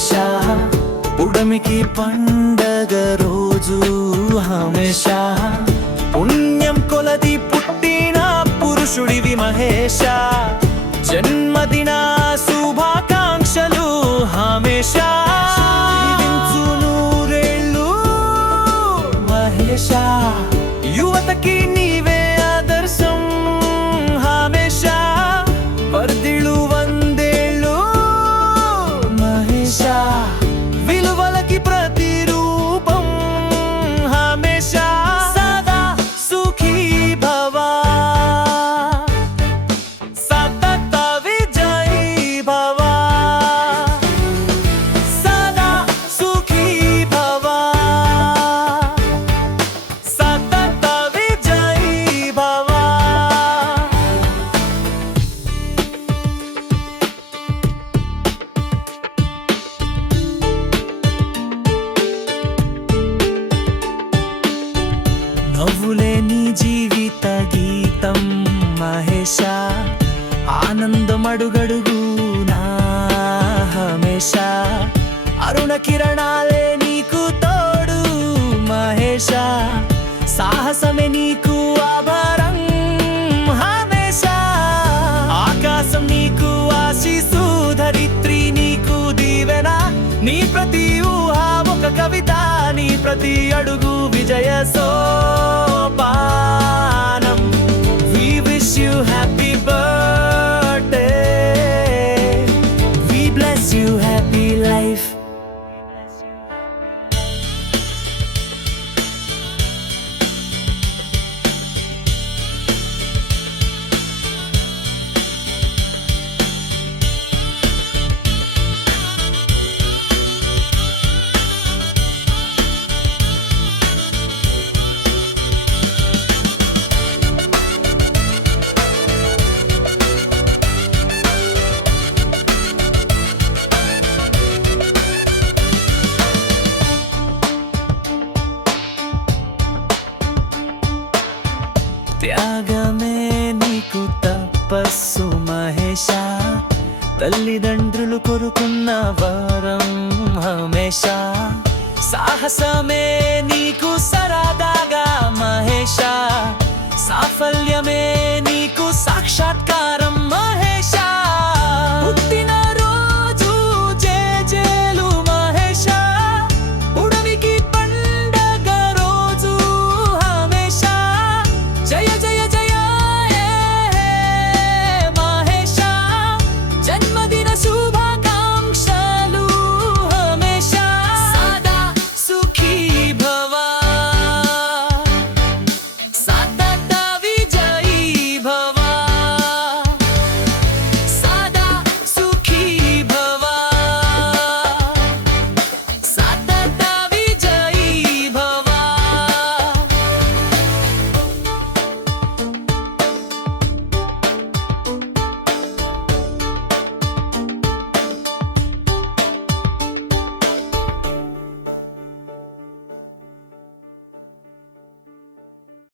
మహేష పుడమికి పండగ రోజు హమేష పుణ్యం కొలది పుట్టిన పురుషుడివి మహేష జన్మదిన శుభాకాంక్షలు హమేష నూరేళ్ళు మహేష యువతకి నీవే ఆదర్శం హమేష వర్ధిల్లు వందేళ్ళు మహేష విలువలకి ప్రతిరూపం హమేష సదా సుఖీ భవ సతత విజయీ భవ సదా సుఖీ భవ సతత విజయీ భవ. నవ్వులే నీ జీవిత గీతం మహేష ఆనందం అడుగడుగునా హమేష అరుణ కిరణాలే నీకు తోడు మహేష సాహసమే నీకు ఆభరం హమేష ఆకాశం నీకు ఆశీసు ధరిత్రి నీకు దీవెన నీ ప్రతి ఊహ ఒక కవిత నీ ప్రతి అడుగు విజయ సోపానం. We wish you happy birthday. We bless you happy life. త్యాగమే నీకు తపస్సు మహేష తల్లిదండ్రులు కొరుకున్న వరం హమేష సాహసమే నీకు సరదాగా మహేష సాఫల్యమే నీకు సాక్షాత్కారం మహేష